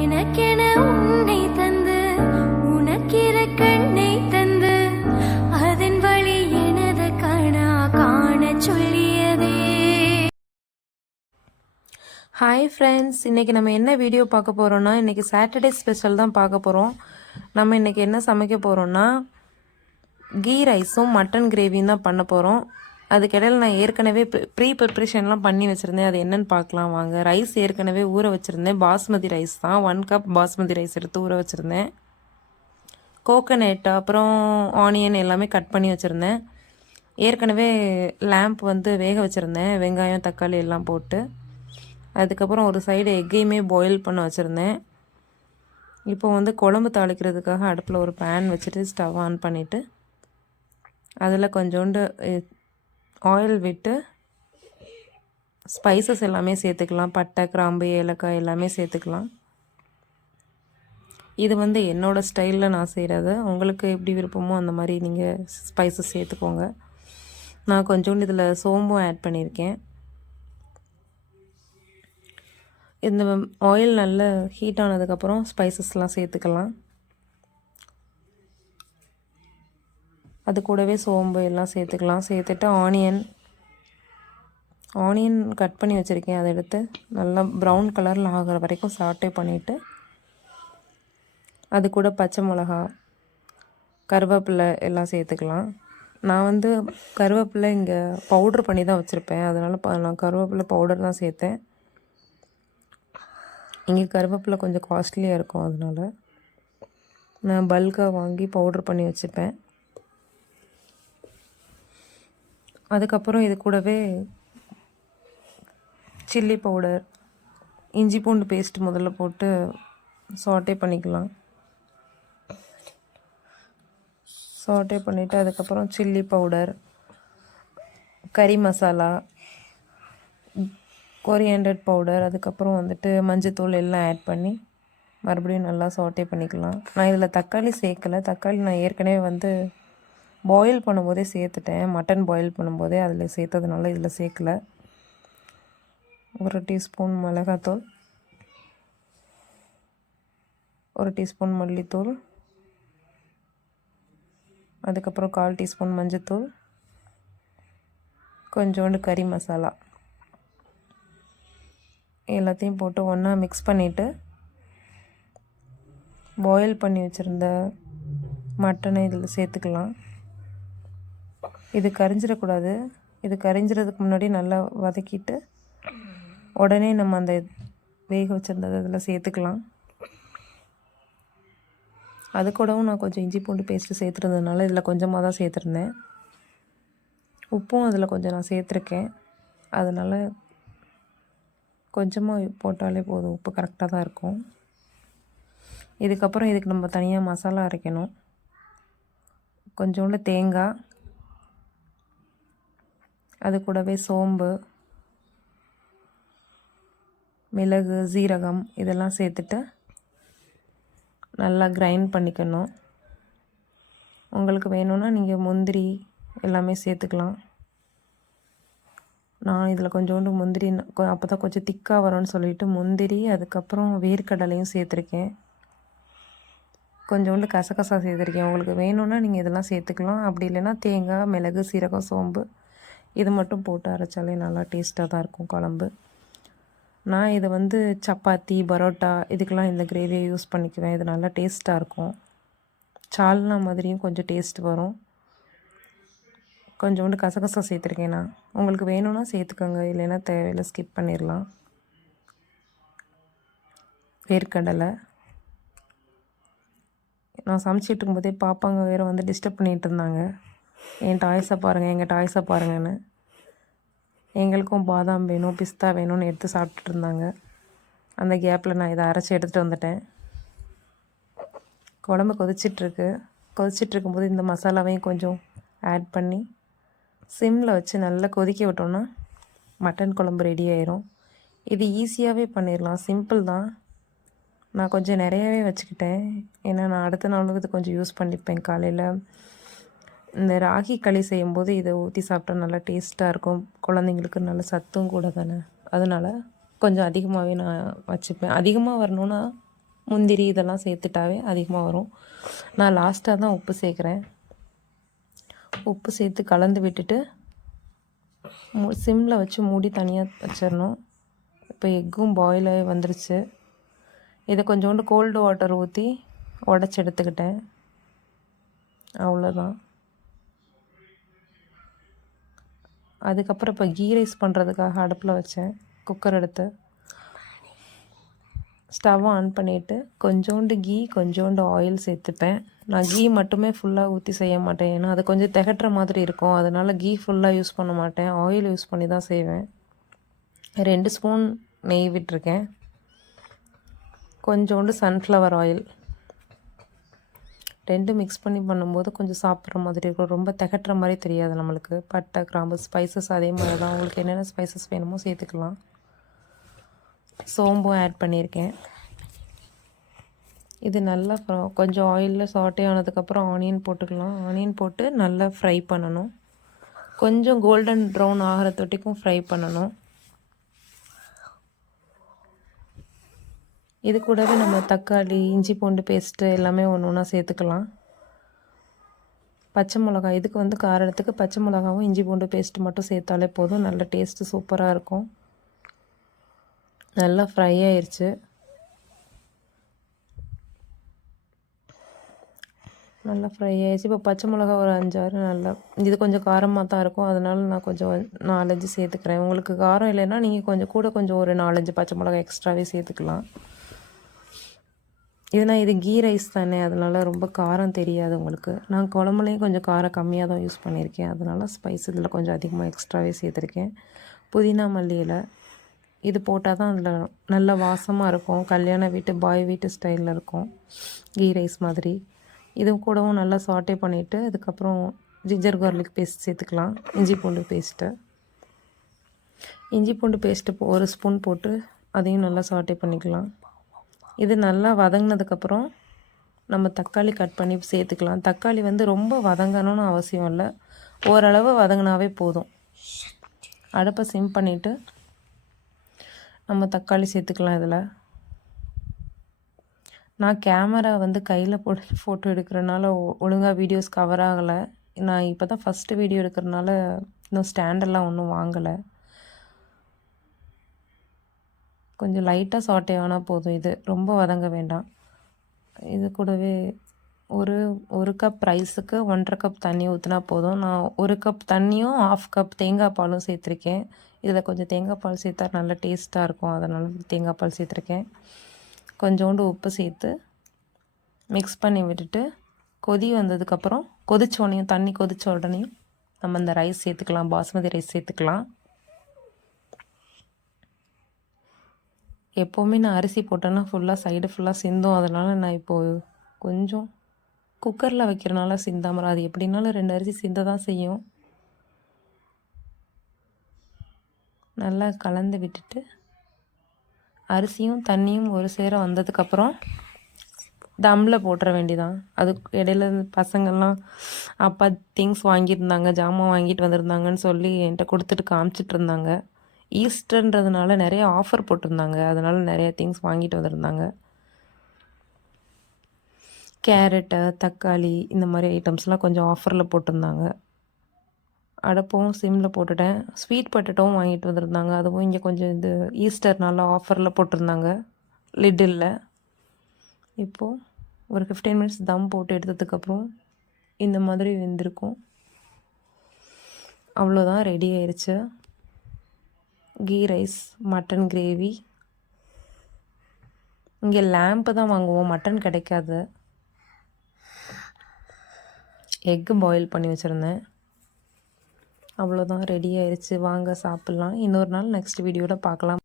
எனக்கென உன்னை தந்து உனக்கிற கண்ணை தந்து அதன் வழி எனது காண சொல்லியதே. ஹாய் ஃப்ரெண்ட்ஸ், இன்றைக்கி நம்ம என்ன வீடியோ பார்க்க போகிறோன்னா, இன்றைக்கி சாட்டர்டே ஸ்பெஷல் தான் பார்க்க போகிறோம். நம்ம இன்றைக்கி என்ன சமைக்க போகிறோன்னா, கீ ரைஸும் மட்டன் கிரேவியும் தான் பண்ண போகிறோம். அதுக்கிடையில் நான் ஏற்கனவே ப்ரீ ப்ரிப்ரேஷன்லாம் பண்ணி வச்சுருந்தேன். அது என்னென்னு பார்க்கலாம் வாங்க. ரைஸ் ஏற்கனவே ஊற வச்சுருந்தேன். பாஸ்மதி ரைஸ் தான், 1 கப் பாஸ்மதி ரைஸ் எடுத்து ஊற வச்சுருந்தேன். கோகனட் அப்புறம் ஆனியன் எல்லாமே கட் பண்ணி வச்சுருந்தேன். ஏற்கனவே லேம்ப் வேக வச்சுருந்தேன், வெங்காயம் தக்காளி எல்லாம் போட்டு. அதுக்கப்புறம் ஒரு சைடு எக்கையுமே பாயில் பண்ண வச்சுருந்தேன். இப்போ குழம்பு தாளிக்கிறதுக்காக அடுப்பில் ஒரு பேன் வச்சுட்டு ஸ்டவ் ஆன் பண்ணிவிட்டு அதில் கொஞ்சோண்டு ஆயில் விட்டு ஸ்பைசஸ் எல்லாமே சேர்த்துக்கலாம். பட்டை, கிராம்பு, ஏலக்காய் எல்லாமே சேர்த்துக்கலாம். இது என்னோடய ஸ்டைலில் நான் செய்கிறது. உங்களுக்கு எப்படி விருப்பமோ அந்த மாதிரி நீங்கள் ஸ்பைசஸ் சேர்த்துக்கோங்க. நான் கொஞ்சோண்டு இதில் சோம்பும் ஆட் பண்ணியிருக்கேன். இந்த ஆயில் நல்லா ஹீட் ஆனதுக்கப்புறம் ஸ்பைசஸ்லாம் சேர்த்துக்கலாம். அது கூடவே சோம்பு எல்லாம் சேர்த்துக்கலாம். சேர்த்துட்டு ஆனியன் கட் பண்ணி வச்சுருக்கேன். அதை எடுத்து நல்லா ப்ரௌன் கலரில் ஆகிற வரைக்கும் சாட்டே பண்ணிவிட்டு அது கூட பச்சை மிளகா, கருவேப்பிலை எல்லாம் சேர்த்துக்கலாம். நான் கருவேப்பிலை இங்கே பவுட்ரு பண்ணி தான் வச்சுருப்பேன். அதனால் நான் கருவேப்பிலை பவுடர் தான் சேர்த்தேன். இங்கே கருவேப்பிலை கொஞ்சம் காஸ்ட்லியாக இருக்கும், அதனால் நான் பல்காக வாங்கி பவுட்ரு பண்ணி வச்சுப்பேன். அதுக்கப்புறம் இது கூடவே சில்லி பவுடர், இஞ்சி பூண்டு பேஸ்ட் முதல்ல போட்டு சாட்டே பண்ணிக்கலாம். சாட்டே பண்ணிவிட்டு அதுக்கப்புறம் சில்லி பவுடர், கறி மசாலா, கொரியாண்டர் பவுடர், அதுக்கப்புறம் மஞ்சத்தூள் எல்லாம் ஆட் பண்ணி மறுபடியும் நல்லா சாட்டே பண்ணிக்கலாம். நான் இதில் தக்காளி சேர்க்கலை. தக்காளி நான் ஏற்கனவே பாயில் பண்ணும்போதே சேர்த்துட்டேன். மட்டன் பாயில் பண்ணும்போதே அதில் சேர்த்ததுனால இதில் சேர்க்கலை. 1 டீஸ்பூன் மிளகாத்தூள், 1 டீஸ்பூன் மல்லித்தூள், அதுக்கப்புறம் 1/4 டீஸ்பூன் மஞ்சத்தூள், கொஞ்சோண்டு கறி மசாலா எல்லாத்தையும் போட்டு ஒன்றா மிக்ஸ் பண்ணிவிட்டு பாயில் பண்ணி வச்சுருந்த மட்டனை இதில் சேர்த்துக்கலாம். இது கரிஞ்சிடக்கூடாது. இது கரிஞ்சிறதுக்கு முன்னாடி நல்லா வதக்கிட்டு உடனே நம்ம அந்த வேக வச்சுருந்ததை இதில் சேர்த்துக்கலாம். அது கூடவும் நான் கொஞ்சம் இஞ்சி பூண்டு பேஸ்ட்டு சேர்த்துருந்ததுனால இதில் கொஞ்சமாக தான் சேர்த்துருந்தேன். உப்பும் அதில் கொஞ்சம் நான் சேர்த்துருக்கேன். அதனால் கொஞ்சமாக போட்டாலே போதும். உப்பு கரெக்டாக தான் இருக்கும். இதுக்கப்புறம் இதுக்கு நம்ம தனியாக மசாலா அரைக்கணும். கொஞ்சோண்டு தேங்காய், அது கூடவே சோம்பு, மிளகு, சீரகம் இதெல்லாம் சேர்த்துட்டு நல்லா கிரைண்ட் பண்ணிக்கணும். உங்களுக்கு வேணும்னா நீங்கள் முந்திரி எல்லாமே சேர்த்துக்கலாம். நான் இதில் கொஞ்சோண்டு முந்திரி அப்போ தான் கொஞ்சம் திக்காக வரும்னு சொல்லிவிட்டு முந்திரி, அதுக்கப்புறம் வேர்க்கடலையும் சேர்த்துருக்கேன். கொஞ்சோண்டு கசகசா சேர்த்துருக்கேன். உங்களுக்கு வேணும்னா நீங்கள் இதெல்லாம் சேர்த்துக்கலாம். அப்படி இல்லைன்னா தேங்காய், மிளகு, சீரகம், சோம்பு இது மட்டும் போட்டு அரைச்சாலே நல்லா டேஸ்ட்டாக தான் இருக்கும் குழம்பு. நான் இதை சப்பாத்தி, பரோட்டா இதுக்கெலாம் இந்த கிரேவியை யூஸ் பண்ணிக்குவேன். இது நல்லா டேஸ்ட்டாக இருக்கும். சால்னா மாதிரியும் கொஞ்சம் டேஸ்ட் வரும். கொஞ்சோண்டு கசகசா சேர்த்துருக்கேன் நான். உங்களுக்கு வேணும்னா சேர்த்துக்கோங்க, இல்லைன்னா தேவையில்லை, ஸ்கிப் பண்ணிடலாம். வேர்க்கடலை நான் சமைச்சிட்டு இருக்கும்போதே பாப்பாங்க வேறு டிஸ்டர்ப் பண்ணிகிட்டு இருந்தாங்க. என் டாய்ஸை பாருங்கள், எங்கள் டாய்ஸை பாருங்கன்னு. எங்களுக்கும் பாதாம் வேணும், பிஸ்தா வேணும்னு எடுத்து சாப்பிட்டுட்டு இருந்தாங்க. அந்த கேப்பில் நான் இதை அரைச்சி எடுத்துகிட்டு வந்துட்டேன். குழம்பு கொதிச்சிட்ருக்கும்போது இந்த மசாலாவையும் கொஞ்சம் ஆட் பண்ணி சிம்மில் வச்சு நல்லா கொதிக்க விட்டோன்னா மட்டன் குழம்பு ரெடி ஆயிரும். இது ஈஸியாகவே பண்ணிடலாம், சிம்பிள் தான். நான் கொஞ்சம் நிறையாவே வச்சுக்கிட்டேன். ஏன்னா நான் அடுத்த நாளும் இது கொஞ்சம் யூஸ் பண்ணிப்பேன். காலையில் இந்த ராகி களி செய்யும்போது இதை ஊற்றி சாப்பிட்டா நல்லா டேஸ்ட்டாக இருக்கும். குழந்தைங்களுக்கு நல்ல சத்தும் கூட தானே. அதனால் கொஞ்சம் அதிகமாகவே நான் வச்சுப்பேன். அதிகமாக வரணுன்னா முந்திரி இதெல்லாம் சேர்த்துட்டாவே அதிகமாக வரும். நான் லாஸ்ட்டாக தான் உப்பு சேர்க்குறேன். உப்பு சேர்த்து கலந்து விட்டுட்டு சிம்மில் வச்சு மூடி தனியாக வச்சிடணும். இப்போ எக்கும் பாயில் ஆகி வந்துருச்சு. இதை கொஞ்சோண்டு கோல்டு வாட்டர் ஊற்றி உடச்சி எடுத்துக்கிட்டேன். அவ்வளோதான். அதுக்கப்புறம் இப்போ கீ ரைஸ் பண்ணுறதுக்காக அடுப்பில் வச்சேன். குக்கர் எடுத்து ஸ்டவ் ஆன் பண்ணிவிட்டு கொஞ்சோண்டு கீ கொஞ்சோண்டு ஆயில் சேர்த்துப்பேன். நான் கீ மட்டுமே ஃபுல்லாக ஊற்றி செய்ய மாட்டேன். ஏன்னா அது கொஞ்சம் திகட்டுற மாதிரி இருக்கும். அதனால் கீ ஃபுல்லாக யூஸ் பண்ண மாட்டேன். ஆயில் யூஸ் பண்ணி தான் செய்வேன். 2 ஸ்பூன் நெய் விட்டுருக்கேன். கொஞ்சோண்டு சன்ஃப்ளவர் ஆயில். 2 மிக்ஸ் பண்ணி பண்ணும்போது கொஞ்சம் சாப்பிட்ற மாதிரி இருக்கும். ரொம்ப திகட்டுற மாதிரி தெரியாது நம்மளுக்கு. பட்டை கிராம்பு ஸ்பைசஸ் அதே மாதிரி தான். உங்களுக்கு என்னென்ன ஸ்பைசஸ் வேணுமோ சேர்த்துக்கலாம். சோம்பும் ஆட் பண்ணியிருக்கேன். இது நல்லா கொஞ்சம் ஆயிலில் சாட்டே ஆனதுக்கப்புறம் ஆனியன் போட்டுக்கலாம். ஆனியன் போட்டு நல்லா ஃப்ரை பண்ணணும். கொஞ்சம் கோல்டன் ப்ரௌன் ஆகிற தொட்டிக்கும் ஃப்ரை பண்ணணும். இது கூடவே நம்ம தக்காளி, இஞ்சி பூண்டு பேஸ்ட்டு எல்லாமே ஒன்று ஒன்றா சேர்த்துக்கலாம். பச்சை மிளகாய், இதுக்கு காரத்துக்கு பச்சை மிளகாவும் இஞ்சி பூண்டு பேஸ்ட்டு மட்டும் சேர்த்தாலே போதும். நல்ல டேஸ்ட்டு சூப்பராக இருக்கும். நல்லா ஃப்ரை ஆயிடுச்சு. நல்லா ஃப்ரை ஆயிடுச்சு. இப்போ பச்சை மிளகா ஒரு 5-6 நல்லா, இது கொஞ்சம் காரமாக தான் இருக்கும். அதனால நான் கொஞ்சம் 4-5 சேர்த்துக்கிறேன். உங்களுக்கு காரம் இல்லைன்னா நீங்கள் கொஞ்சம் ஒரு 4-5 பச்சை மிளகா எக்ஸ்ட்ராவே சேர்த்துக்கலாம். இது கீ ரைஸ் தானே, அதனால் ரொம்ப காரம் தெரியாது உங்களுக்கு. நான் குழம்புலையும் கொஞ்சம் காரம் கம்மியாக தான் யூஸ் பண்ணியிருக்கேன். அதனால் ஸ்பைஸ் இதில் கொஞ்சம் அதிகமாக எக்ஸ்ட்ராவே சேர்த்துருக்கேன். புதினா மல்லி இலை இது போட்டால் தான் அதில் நல்ல வாசமாக இருக்கும். கல்யாண வீட்டு பாய் வீட்டு ஸ்டைலில் இருக்கும் கீ ரைஸ் மாதிரி. இது கூடவும் நல்லா சாட்டே பண்ணிவிட்டு அதுக்கப்புறம் ஜிஞ்சர் கார்லிக் பேஸ்ட் சேர்த்துக்கலாம். இஞ்சி பூண்டு பேஸ்ட்டு 1 ஸ்பூன் போட்டு அதையும் நல்லா சாட்டே பண்ணிக்கலாம். இது நல்லா வதங்கினதுக்கப்புறம் நம்ம தக்காளி கட் பண்ணி சேர்த்துக்கலாம். தக்காளி ரொம்ப வதங்கணும்னு அவசியம் இல்லை. ஓரளவு வதங்கினாவே போதும். அடுப்பை சிம் பண்ணிவிட்டு நம்ம தக்காளி சேர்த்துக்கலாம். இதில் நான் கேமரா கையில் போட்டு ஃபோட்டோ எடுக்கிறனால ஒழுங்காக வீடியோஸ் கவர் ஆகலை. நான் இப்போ தான் ஃபஸ்ட்டு வீடியோ எடுக்கிறனால இன்னும் ஸ்டாண்டெல்லாம் ஒன்றும் வாங்கலை. கொஞ்சம் லைட்டாக சாட்டே ஆனால் போதும். இது ரொம்ப வதங்க வேண்டாம். இது கூடவே ஒரு கப் ரைஸுக்கு 1.5 கப் தண்ணி ஊற்றினா போதும். நான் 1 கப் தண்ணியும் 1/2 கப் தேங்காய் பாலும் சேர்த்துருக்கேன். இதில் கொஞ்சம் தேங்காய் பால் சேர்த்தா நல்லா டேஸ்ட்டாக இருக்கும். அதனால் தேங்காய் பால் சேர்த்துருக்கேன். கொஞ்சோண்டு உப்பு சேர்த்து மிக்ஸ் பண்ணி விட்டுட்டு கொதி வந்ததுக்கப்புறம் தண்ணி கொதிச்ச உடனேயும் நம்ம இந்த ரைஸ் சேர்த்துக்கலாம். பாஸ்மதி ரைஸ் சேர்த்துக்கலாம். எப்போவுமே நான் அரிசி போட்டேன்னா சைடு ஃபுல்லாக சிந்தும். அதனால் நான் இப்போது கொஞ்சம் குக்கரில் வைக்கிறனால சிந்தாமல், அது எப்படின்னாலும் 2 அரிசி சிந்த தான் செய்யும். நல்லா கலந்து விட்டுட்டு அரிசியும் தண்ணியும் ஒரு சேர வந்ததுக்கப்புறம் தம்மில் போட்டுற வேண்டியதான். அது இடையில பசங்கள்லாம் அப்பா திங்ஸ் வாங்கியிருந்தாங்க, ஜாமான் வாங்கிட்டு வந்திருந்தாங்கன்னு சொல்லி என்கிட்ட கொடுத்துட்டு காமிச்சிட்டு இருந்தாங்க. ஈஸ்டர்ன்றதுனால நிறைய ஆஃபர் போட்டிருந்தாங்க. அதனால் நிறைய திங்ஸ் வாங்கிட்டு வந்திருந்தாங்க. கேரட்டு, தக்காளி இந்த மாதிரி ஐட்டம்ஸ்லாம் கொஞ்சம் ஆஃபரில் போட்டிருந்தாங்க. அடுப்பவும் சிம்மில் போட்டுட்டேன். ஸ்வீட் பொட்டேட்டோவும் வாங்கிட்டு வந்திருந்தாங்க. அதுவும் இங்கே கொஞ்சம் ஈஸ்டர்னால ஆஃபரில் போட்டிருந்தாங்க லிட்டில். இப்போது ஒரு 15 மினிட்ஸ் தம் போட்டு எடுத்ததுக்கப்புறம் இந்த மாதிரி வெந்திருக்கும். அவ்வளோதான், ரெடி ஆயிடுச்சு கீ ரைஸ் மட்டன் கிரேவி. இங்கே லேம்பு தான் வாங்குவோம், மட்டன் கிடைக்காது. எக்கு பாயில் பண்ணி வச்சுருந்தேன். அவ்வளோதான், ரெடி ஆயிடுச்சு. வாங்க சாப்பிட்லாம். இன்னொரு நாள் நெக்ஸ்ட் வீடியோவில் பார்க்கலாம்.